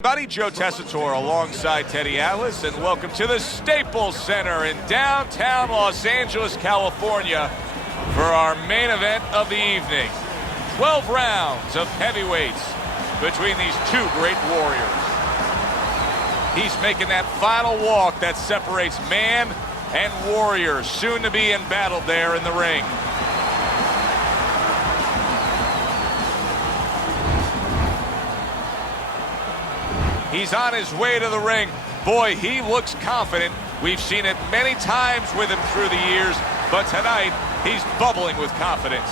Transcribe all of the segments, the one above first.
Buddy Joe Tessitore alongside Teddy Atlas, and welcome to the Staples Center in downtown Los Angeles, California for our main event of the evening. 12 rounds of heavyweights between these two great warriors. He's making that final walk that separates man and warrior, soon to be embattled there in the ring. He's on his way to the ring. Boy, he looks confident. We've seen it many times with him through the years, but tonight, he's bubbling with confidence.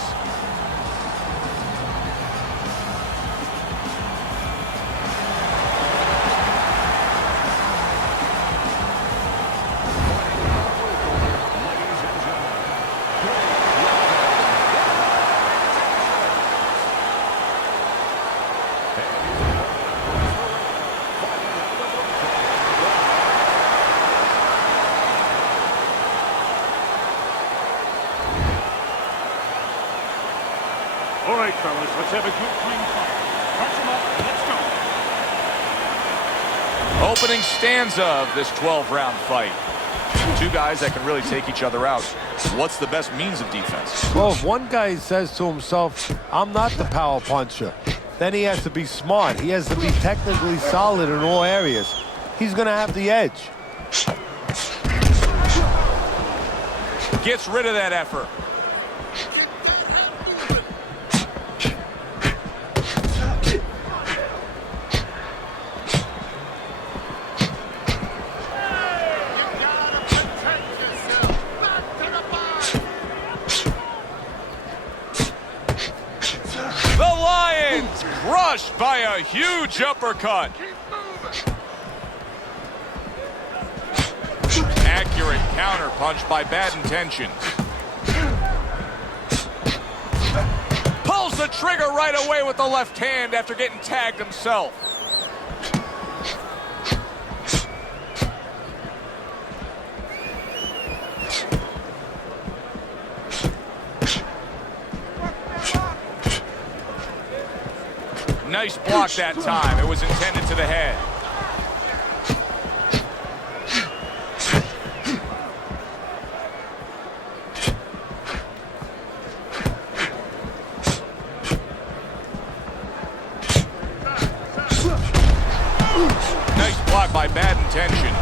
All right, fellas, let's have a good clean fight. Punch him up, let's go. Opening stanza of this 12-round fight. Two guys that can really take each other out. What's the best means of defense? Well, if one guy says to himself, I'm not the power puncher, then he has to be smart. He has to be technically solid in all areas. He's going to have the edge. Gets rid of that effort. Crushed by a huge uppercut. Accurate counter punch by Bad Intentions. Pulls the trigger right away with the left hand after getting tagged himself. Nice block that time. It was intended to the head. Nice block by Bad Intentions.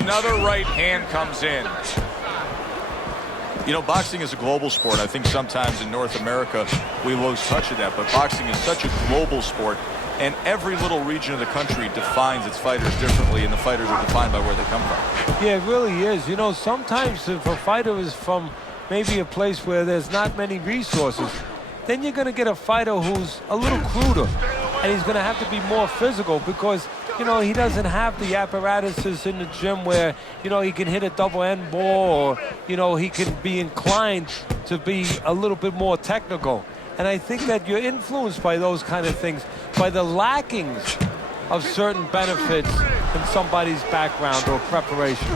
Another right hand comes in. You know, boxing is a global sport. I think sometimes in North America we lose touch of that, but boxing is such a global sport, and every little region of the country defines its fighters differently, and the fighters are defined by where they come from. Yeah, it really is. You know, sometimes if a fighter is from maybe a place where there's not many resources, then you're going to get a fighter who's a little cruder, and he's going to have to be more physical because, you know, he doesn't have the apparatuses in the gym where, you know, he can hit a double end ball or, you know, he can be inclined to be a little bit more technical. And I think that you're influenced by those kind of things, by the lackings of certain benefits in somebody's background or preparation.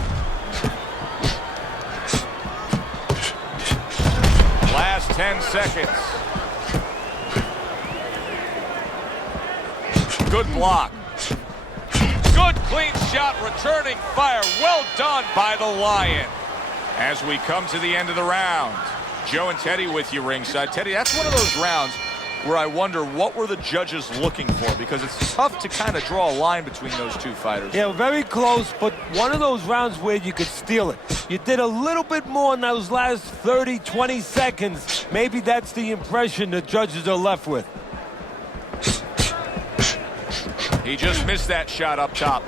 Last 10 seconds. Good block. Good clean shot, returning fire. Well done by the Lion. As we come to the end of the round, Joe and Teddy with you ringside. Teddy, that's one of those rounds where I wonder what were the judges looking for, because it's tough to kind of draw a line between those two fighters. Yeah, very close, but one of those rounds where you could steal it. You did a little bit more in those last 30, 20 seconds. Maybe that's the impression the judges are left with. He just missed that shot up top.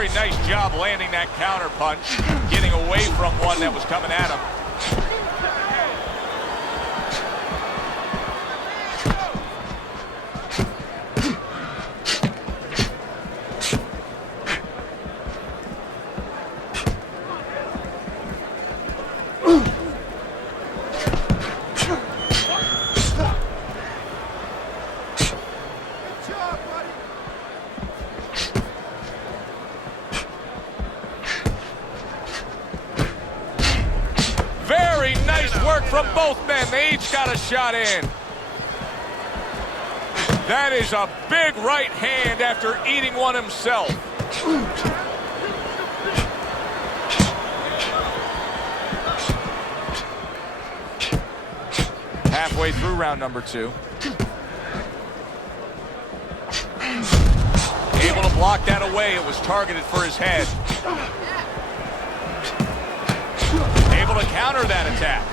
very nice job landing that counter punch, getting away from one that was coming at him. Very nice work from both men. They each got a shot in. That is a big right hand after eating one himself. Halfway through round number 2. Able to block that away. It was targeted for his head. Able to counter that attack.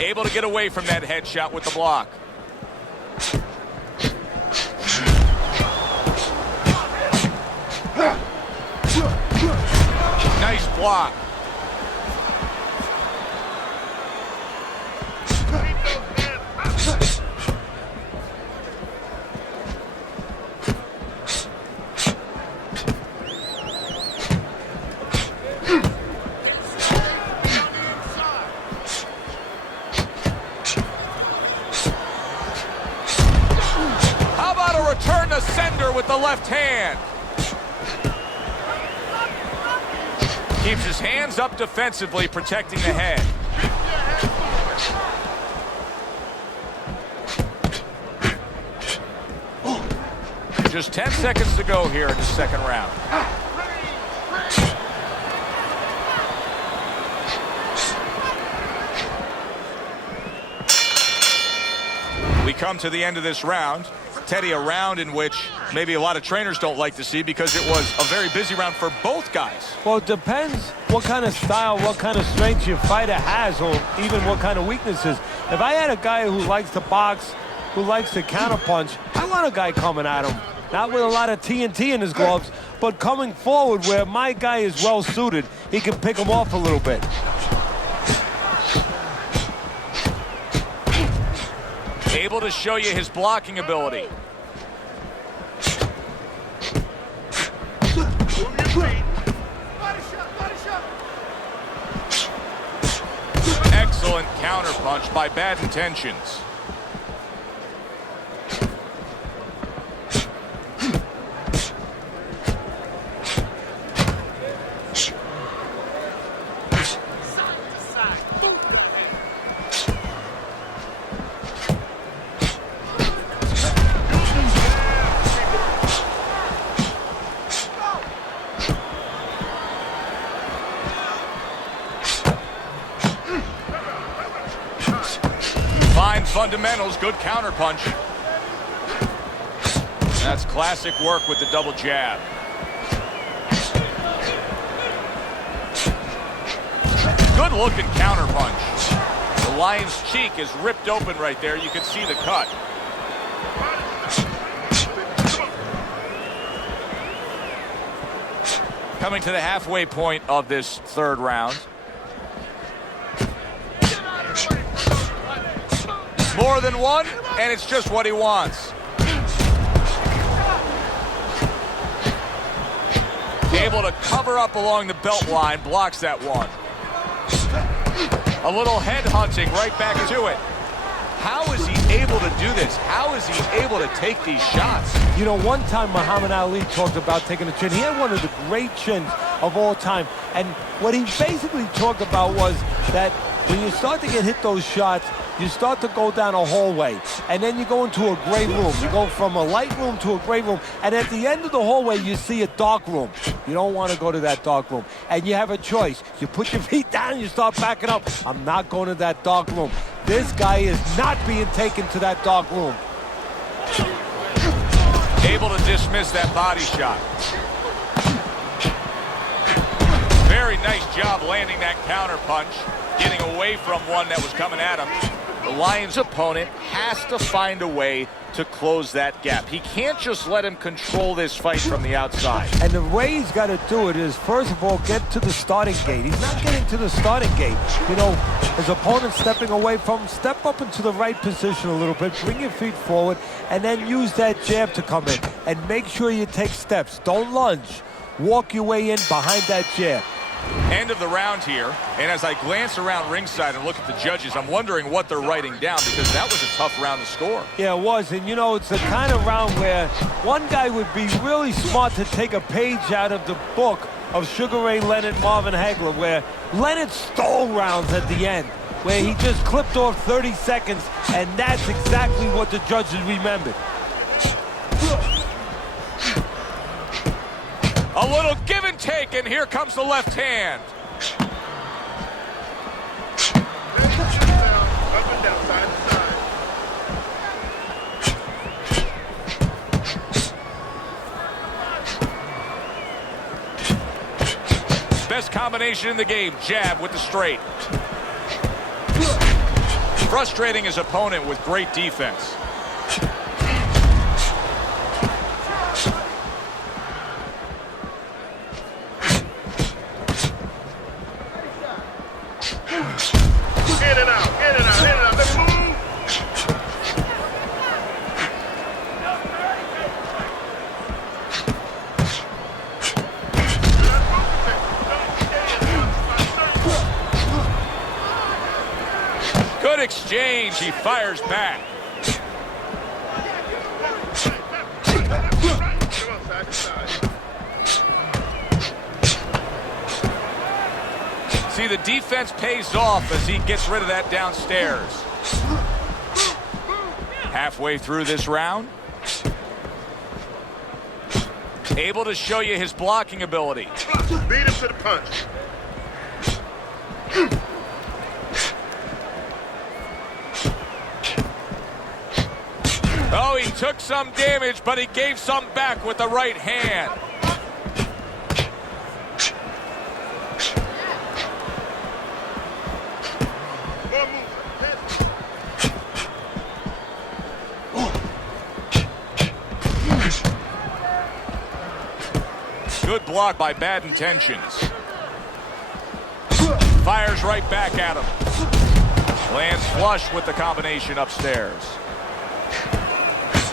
Able to get away from that headshot with the block. Nice block. How about a return to sender with the left hand? Keeps his hands up defensively, protecting the head. Just 10 seconds to go here in the second round. We come to the end of this round. Teddy, a round in which maybe a lot of trainers don't like to see because it was a very busy round for both guys. Well, it depends what kind of style, what kind of strength your fighter has, or even what kind of weaknesses. If I had a guy who likes to box, who likes to counterpunch, I want a guy coming at him. Not with a lot of TNT in his gloves, but coming forward where my guy is well suited. He can pick him off a little bit. Able to show you his blocking ability. Excellent counterpunch by Bad Intentions. Fine fundamentals, good counterpunch. That's classic work with the double jab. Good looking counterpunch. The Lion's cheek is ripped open right there. You can see the cut. Coming to the halfway point of this third round. More than one, and it's just what he wants. Able to cover up along the belt line, blocks that one. A little head hunting right back to it. How is he able to do this? How is he able to take these shots? You know, one time Muhammad Ali talked about taking a chin. He had one of the great chins of all time. And what he basically talked about was that when you start to get hit those shots, you start to go down a hallway, and then you go into a gray room. You go from a light room to a gray room, and at the end of the hallway, you see a dark room. You don't want to go to that dark room, and you have a choice. You put your feet down, you start backing up. I'm not going to that dark room. This guy is not being taken to that dark room. Able to dismiss that body shot. Very nice job landing that counter punch, getting away from one that was coming at him. The Lions' opponent has to find a way to close that gap. He can't just let him control this fight from the outside. And the way he's got to do it is, first of all, get to the starting gate. He's not getting to the starting gate. You know, his opponent stepping away from him, step up into the right position a little bit, bring your feet forward, and then use that jab to come in. And make sure you take steps. Don't lunge. Walk your way in behind that jab. End of the round here, and as I glance around ringside and look at the judges, I'm wondering what they're writing down, because that was a tough round to score. Yeah, it was, and you know, it's the kind of round where one guy would be really smart to take a page out of the book of Sugar Ray Leonard, Marvin Hagler, where Leonard stole rounds at the end, where he just clipped off 30 seconds, and that's exactly what the judges remembered. A little give and take, and here comes the left hand. Up and down, side to side. Best combination in the game, jab with the straight. Frustrating his opponent with great defense. In and out, in and out, in and out. Let's move. Good exchange, he fires back. Come on, side to side. See, the defense pays off as he gets rid of that downstairs. Halfway through this round, able to show you his blocking ability. Beat him to the punch. Oh, he took some damage, but he gave some back with the right hand. Good block by Bad Intentions. Fires right back at him. Lands flush with the combination upstairs.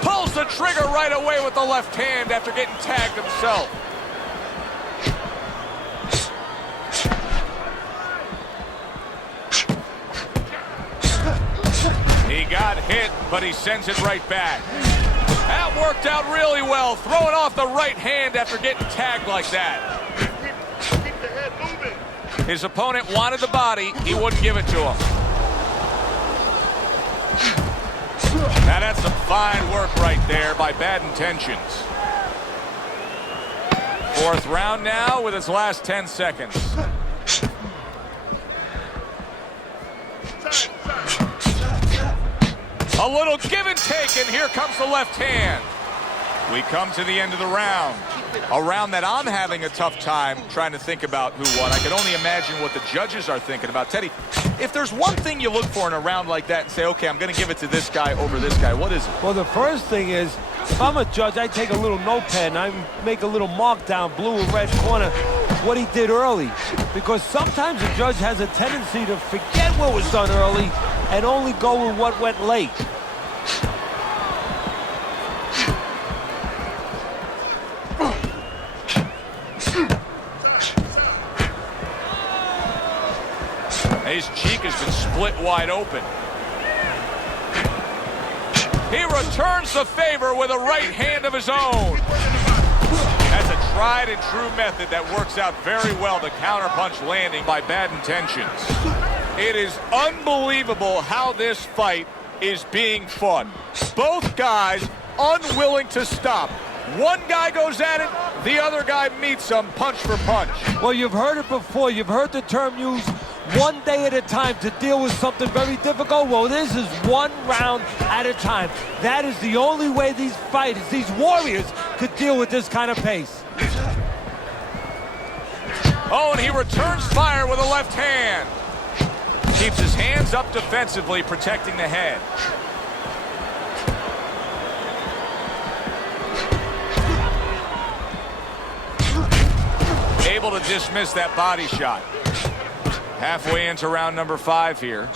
Pulls the trigger right away with the left hand after getting tagged himself. He got hit, but he sends it right back. That worked out really well, throwing off the right hand after getting tagged like that. Keep the head moving. His opponent wanted the body, he wouldn't give it to him. Now that's some fine work right there by Bad Intentions. Fourth round now with its last 10 seconds. A little give and take, and here comes the left hand. We come to the end of the round. A round that I'm having a tough time trying to think about who won. I can only imagine what the judges are thinking about. Teddy, if there's one thing you look for in a round like that and say, okay, I'm going to give it to this guy over this guy, what is it? Well, the first thing is, if I'm a judge, I take a little notepad and I make a little mark down, blue or red corner, what he did early. Because sometimes a judge has a tendency to forget what was done early and only go with what went late. His cheek has been split wide open. He returns the favor with a right hand of his own. That's a tried and true method that works out very well, the counterpunch landing by Bad Intentions. It is unbelievable how this fight is being fought. Both guys unwilling to stop. One guy goes at it, the other guy meets him punch for punch. Well, you've heard it before. You've heard the term used, one day at a time to deal with something very difficult. Well, this is one round at a time. That is the only way these fighters, these warriors, could deal with this kind of pace. Oh, and he returns fire with a left hand. Keeps his hands up defensively, protecting the head. Able to dismiss that body shot. Halfway into round number 5 here.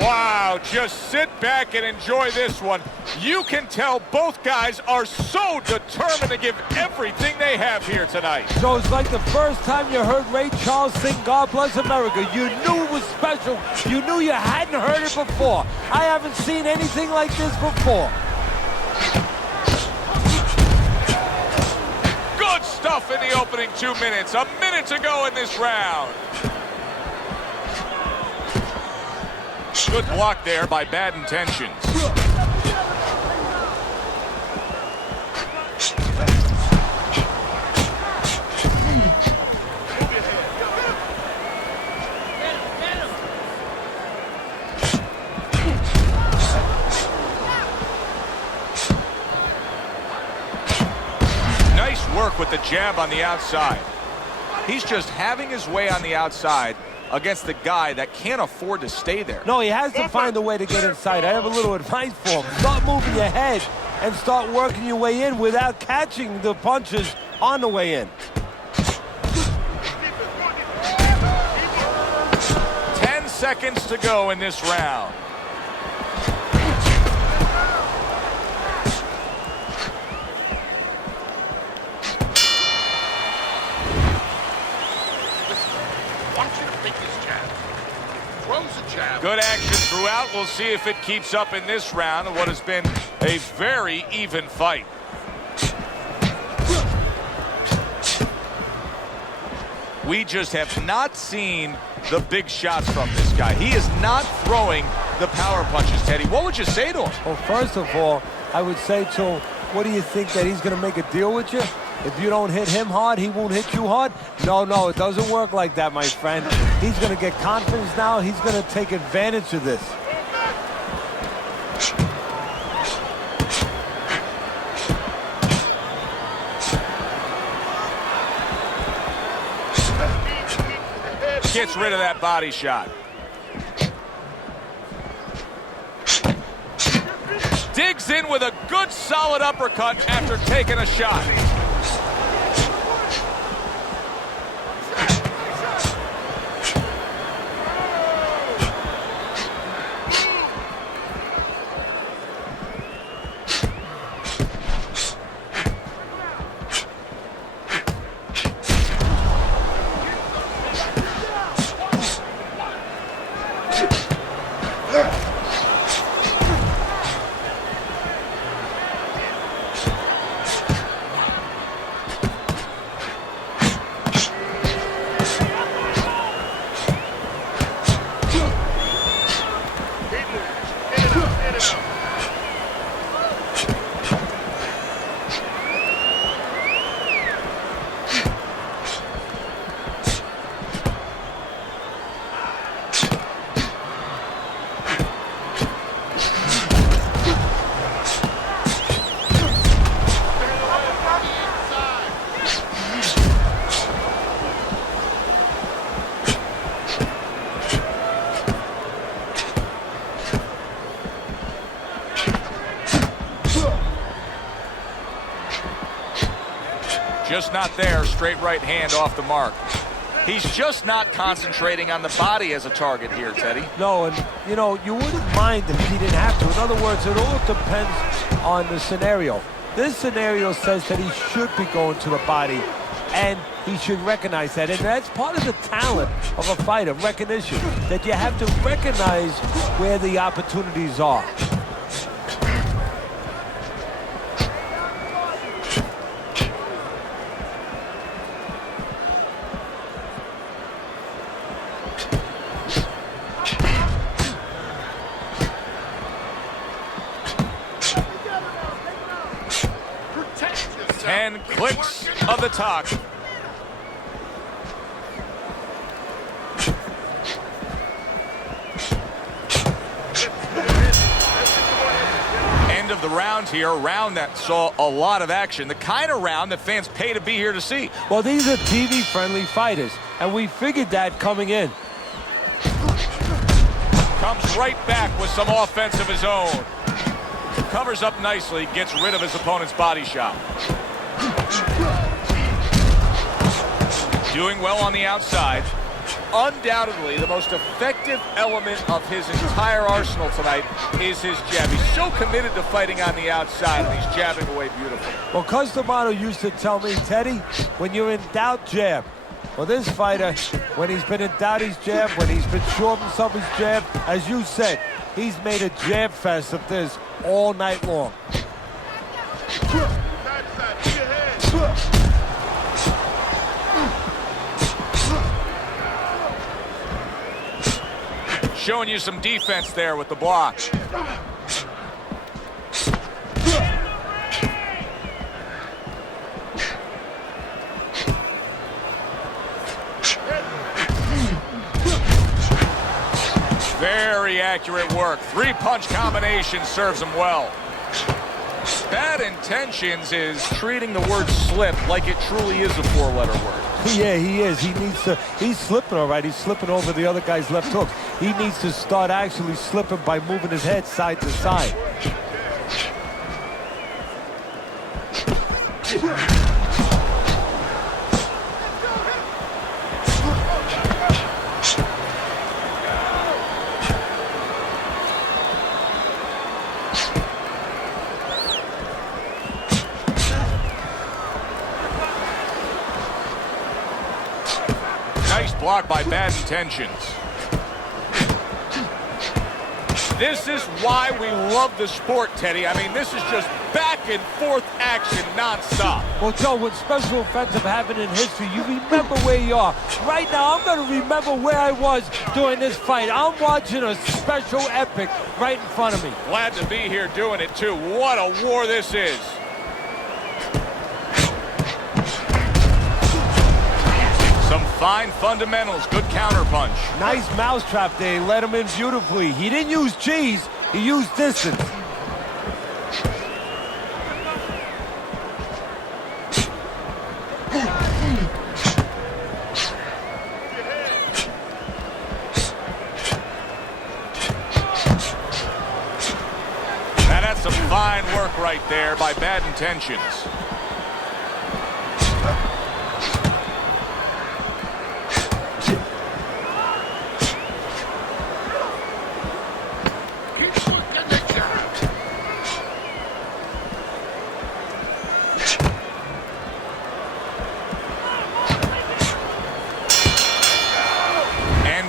Wow, just sit back and enjoy this one. You can tell both guys are so determined to give everything they have here tonight. So it's like the first time you heard Ray Charles sing God Bless America. You knew it was special. You knew you hadn't heard it before. I haven't seen anything like this before. Good stuff in the opening 2 minutes. A minute to go in this round. Good block there by Bad Intentions. Nice work with the jab on the outside. He's just having his way on the outside against the guy that can't afford to stay there. No, he has to find a way to get inside. I have a little advice for him. Start moving your head and start working your way in without catching the punches on the way in. 10 seconds to go in this round. Good action throughout. We'll see if it keeps up in this round of what has been a very even fight. We just have not seen the big shots from this guy. He is not throwing the power punches, Teddy. What would you say to him? Well, first of all, I would say to him, what do you think, that he's going to make a deal with you? If you don't hit him hard, he won't hit you hard? No, it doesn't work like that, my friend. He's going to get confidence now. He's going to take advantage of this. Gets rid of that body shot. Digs in with a good solid uppercut after taking a shot. Just not there. Straight right hand off the mark. He's just not concentrating on the body as a target here, Teddy. No, and you know, you wouldn't mind if he didn't have to. In other words, it all depends on the scenario. This scenario says that he should be going to the body, and he should recognize that. And that's part of the talent of a fighter, recognition, that you have to recognize where the opportunities are. And clicks of the talk. End of of the round here, a round that saw a lot of action, the kind of round that fans pay to be here to see. Well, these are TV-friendly fighters, and we figured that coming in. Comes right back with some offense of his own. Covers up nicely, gets rid of his opponent's body shot. Doing well on the outside. Undoubtedly, the most effective element of his entire arsenal tonight is his jab. He's so committed to fighting on the outside, and he's jabbing away beautifully. Well, Customato used to tell me, Teddy, when you're in doubt, jab. Well, this fighter, when he's been in doubt, he's jabbed. When he's been sure of himself, he's jabbed. As you said, he's made a jab fest of this all night long. Showing you some defense there with the block. Very accurate work. Three-punch combination serves him well. Bad Intentions is treating the word slip like it truly is a four-letter word. Yeah, he is. He's slipping all right. He's slipping over the other guy's left hook. He needs to start actually slipping by moving his head side to side. Nice block by Bad Intentions. This is why we love the sport, Teddy. I mean, this is just back and forth action nonstop. Well, Joe, when special events have happened in history, you remember where you are. Right now, I'm going to remember where I was during this fight. I'm watching a special epic right in front of me. Glad to be here doing it, too. What a war this is. Some fine fundamentals, good counterpunch. Nice mousetrap there. He let him in beautifully. He didn't use cheese, he used distance. Now that's some fine work right there by Bad Intentions.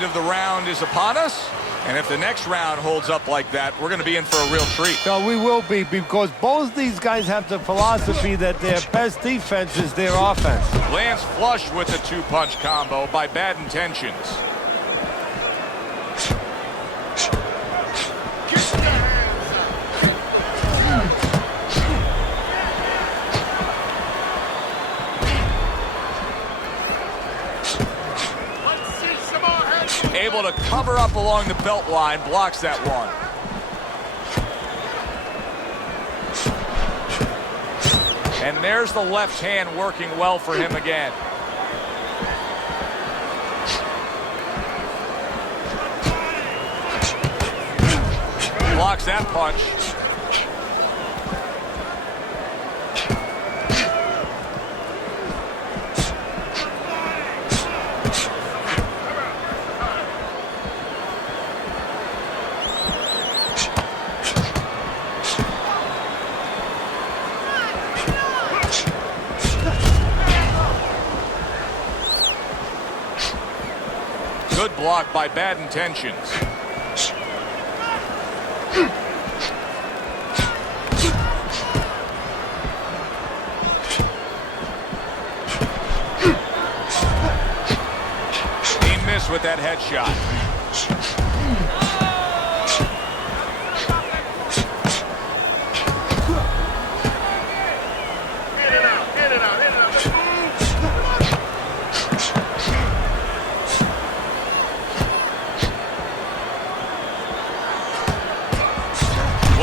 Of the round is upon us, and if the next round holds up like that, we're going to be in for a real treat. No, we will be, because both these guys have the philosophy that their best defense is their offense. Lands flush with the two-punch combo by Bad Intentions. Able to cover up along the belt line, blocks that one. And there's the left hand working well for him again. Blocks that punch. Good block by Bad Intentions. He missed with that headshot.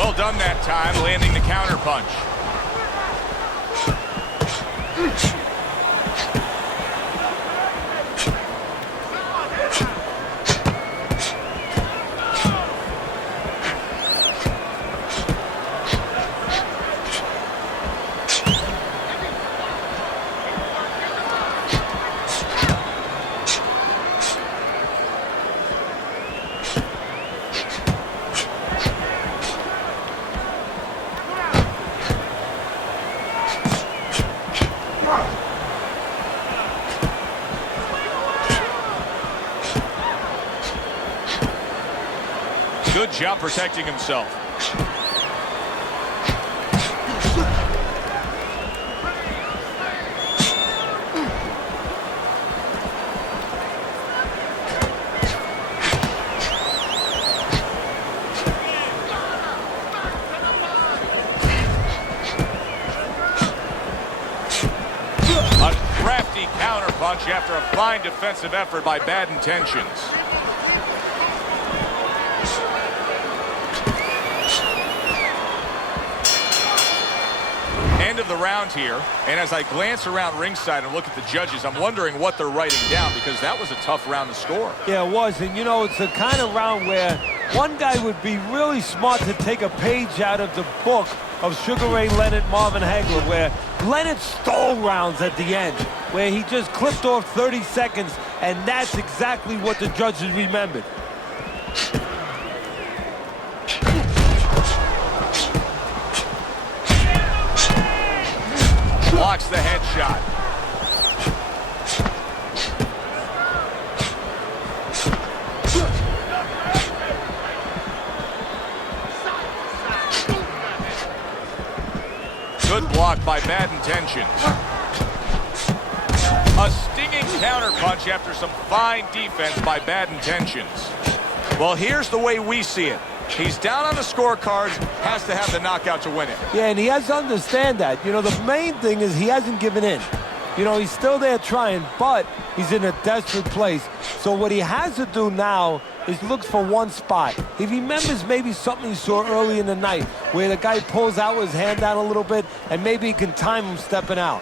Well done that time, landing the counter punch. Good job protecting himself. A crafty counter punch after a fine defensive effort by bad intentions. End of the round here, and as I glance around ringside and look at the judges, I'm wondering what they're writing down, because that was a tough round to score. Yeah, it was, and you know, it's the kind of round where one guy would be really smart to take a page out of the book of Sugar Ray Leonard, Marvin Hagler, where Leonard stole rounds at the end, where he just clipped off 30 seconds, and that's exactly what the judges remembered. Blocks the headshot. Good block by bad intentions. A stinging counter punch after some fine defense by bad intentions. Well, here's the way we see it. He's down on the scorecards, has to have the knockout to win it. Yeah, and he has to understand that. You know, the main thing is he hasn't given in. You know, he's still there trying, but he's in a desperate place. So what he has to do now is look for one spot. He remembers maybe something he saw early in the night where the guy pulls out his hand down a little bit, and maybe he can time him stepping out.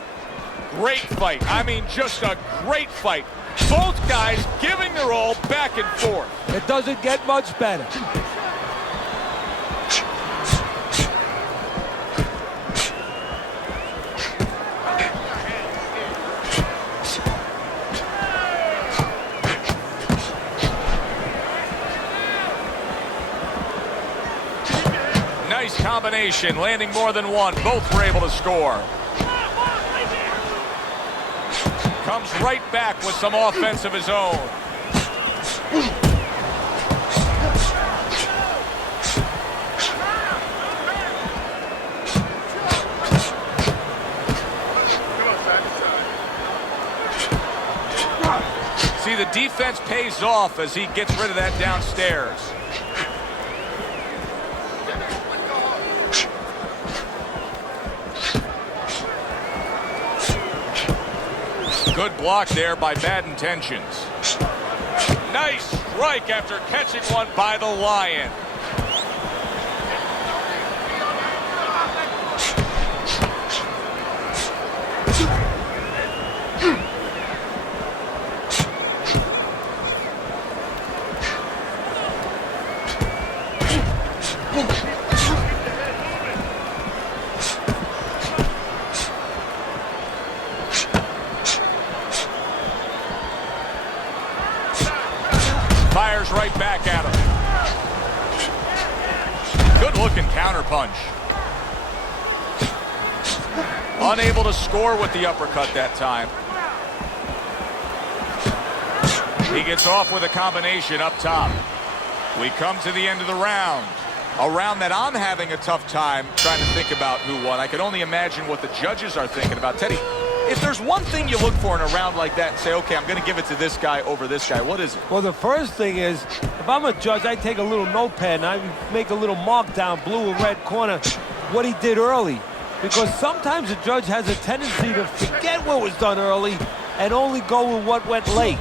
Great fight. I mean, just a great fight. Both guys giving their all back and forth. It doesn't get much better. Nice combination, landing more than one. Both were able to score. Comes right back with some offense of his own. See, the defense pays off as he gets rid of that downstairs. Good block there by bad intentions. Nice strike after catching one by the Lion. Fires right back at him. Good looking counter punch. Unable to score with the uppercut that time. He gets off with a combination up top. We come to the end of the round. A round that I'm having a tough time trying to think about who won. I can only imagine what the judges are thinking about. Teddy, if there's one thing you look for in a round like that and say, okay, I'm going to give it to this guy over this guy, what is it? Well, the first thing is, if I'm a judge, I take a little notepad and I make a little mark down, blue and red corner, what he did early. Because sometimes a judge has a tendency to forget what was done early and only go with what went late.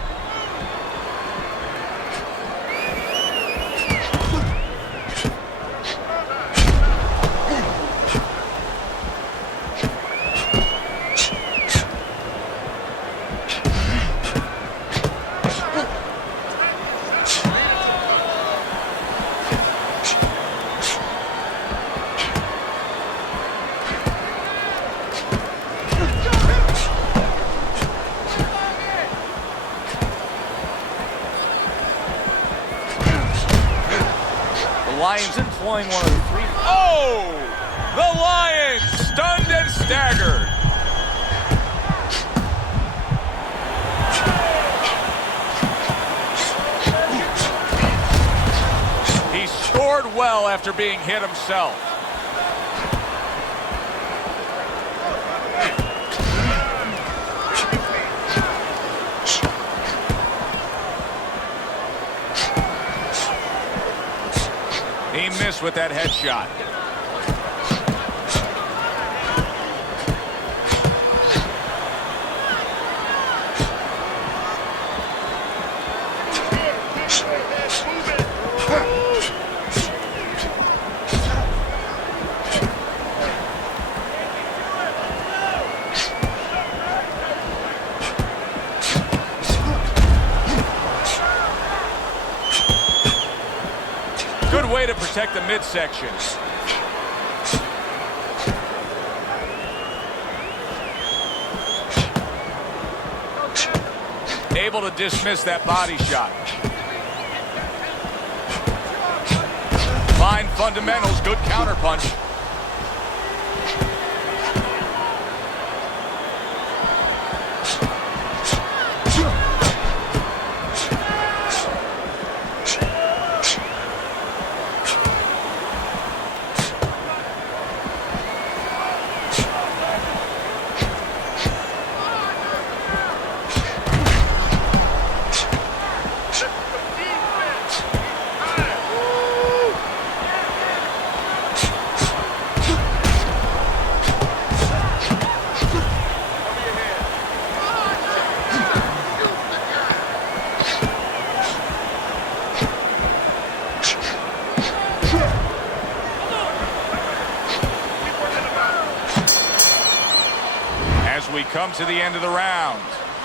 employing one of the three. Oh! The Lion stunned and staggered. He scored well after being hit himself. He missed with that headshot. Good way to protect the midsection. Able to dismiss that body shot. Fine fundamentals, good counterpunch. As we come to the end of the round,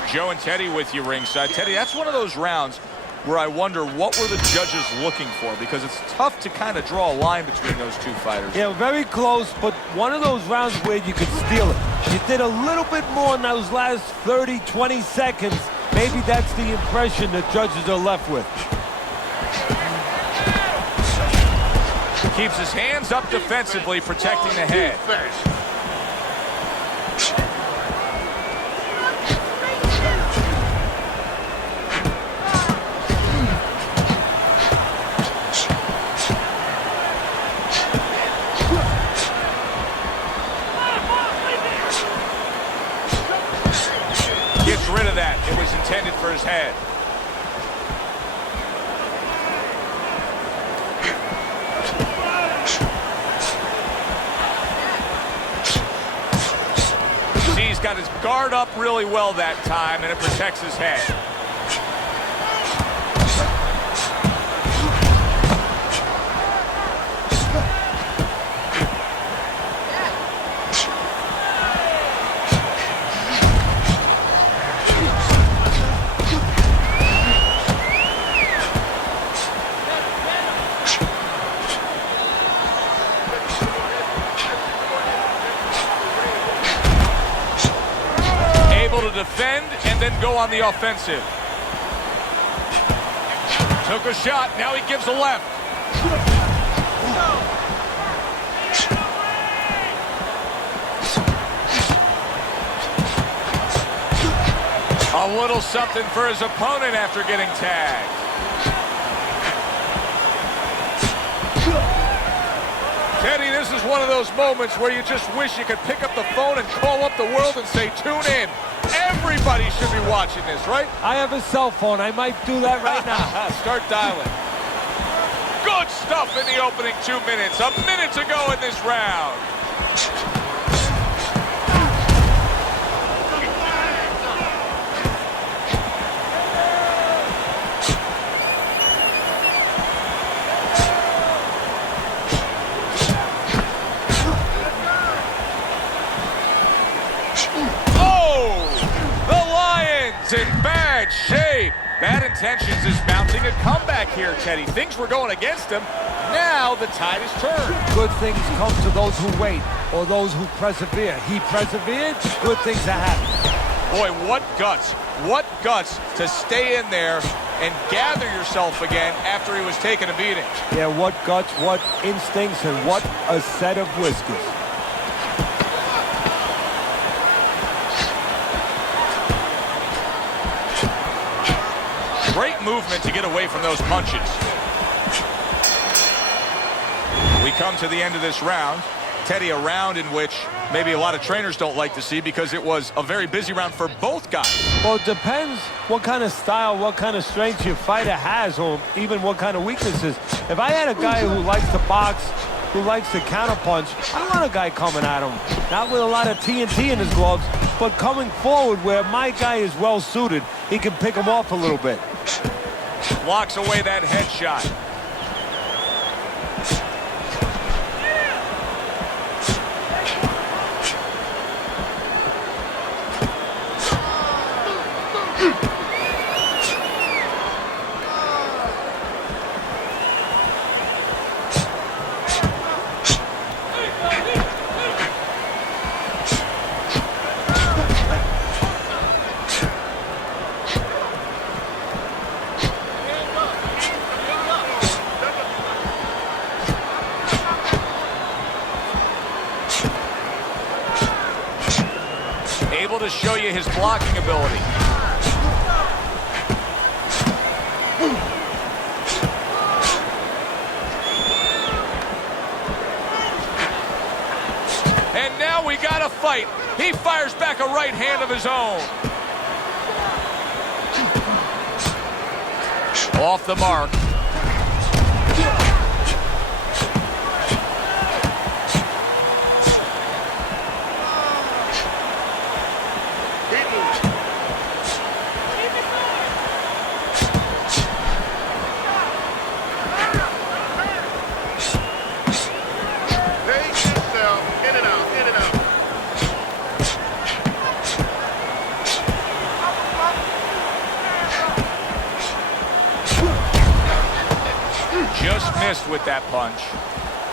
Joe and Teddy with you ringside. Teddy, that's one of those rounds where I wonder what were the judges looking for, because it's tough to kind of draw a line between those two fighters. Yeah, very close, but one of those rounds where you could steal it. You did a little bit more in those last 30, 20 seconds. Maybe that's the impression the judges are left with. Keeps his hands up defensively, protecting the head. Gets rid of that. It was intended for his head. See, he's got his guard up really well that time, and it protects his head. To defend and then go on the offensive. Took a shot, now he gives a left. A little something for his opponent after getting tagged. Teddy, this is one of those moments where you just wish you could pick up the phone and call up the world and say, tune in. Everybody should be watching this, right? I have a cell phone. I might do that right now. Start dialing. Good stuff in the opening 2 minutes. A minute to go in this round. In bad shape. Bad Intentions is mounting a comeback here, Teddy. Things were going against him. Now the tide has turned. Good things come to those who wait, or those who persevere. He persevered, good things are happening. Boy, what guts. What guts to stay in there and gather yourself again after he was taking a beating. Yeah, what guts, what instincts, and what a set of whiskers. Great movement to get away from those punches. We come to the end of this round. Teddy, a round in which maybe a lot of trainers don't like to see because it was a very busy round for both guys. Well, it depends what kind of style, what kind of strength your fighter has, or even what kind of weaknesses. If I had a guy who likes to box, who likes to counterpunch, I don't want a guy coming at him, not with a lot of TNT in his gloves, but coming forward where my guy is well suited, he can pick him off a little bit. Blocks away that headshot. Able to show you his blocking ability. And now we got a fight. He fires back a right hand of his own. Off the mark. Just missed with that punch.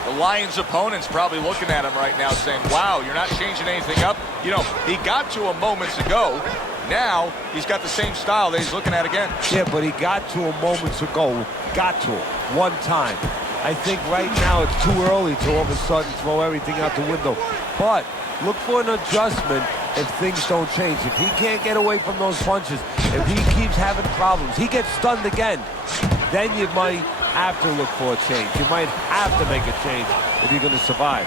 The Lions' opponent's probably looking at him right now saying, wow, you're not changing anything up. You know, he got to him moments ago. Now he's got the same style that he's looking at again. Yeah, but he got to him moments ago. Got to him one time. I think right now it's too early to all of a sudden throw everything out the window. But look for an adjustment if things don't change. If he can't get away from those punches, if he keeps having problems, he gets stunned again, then you might have to look for a change. You might have to make a change if you're going to survive.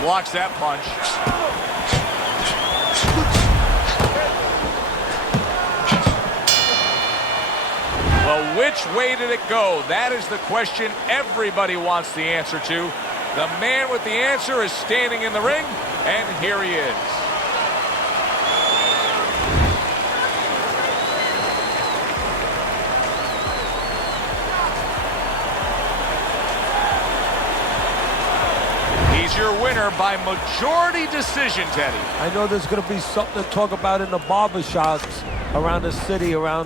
Blocks that punch. Well, which way did it go? That is the question everybody wants the answer to. The man with the answer is standing in the ring, and here he is. Your winner by majority decision, Teddy. I know there's going to be something to talk about in the barbershops around the city, around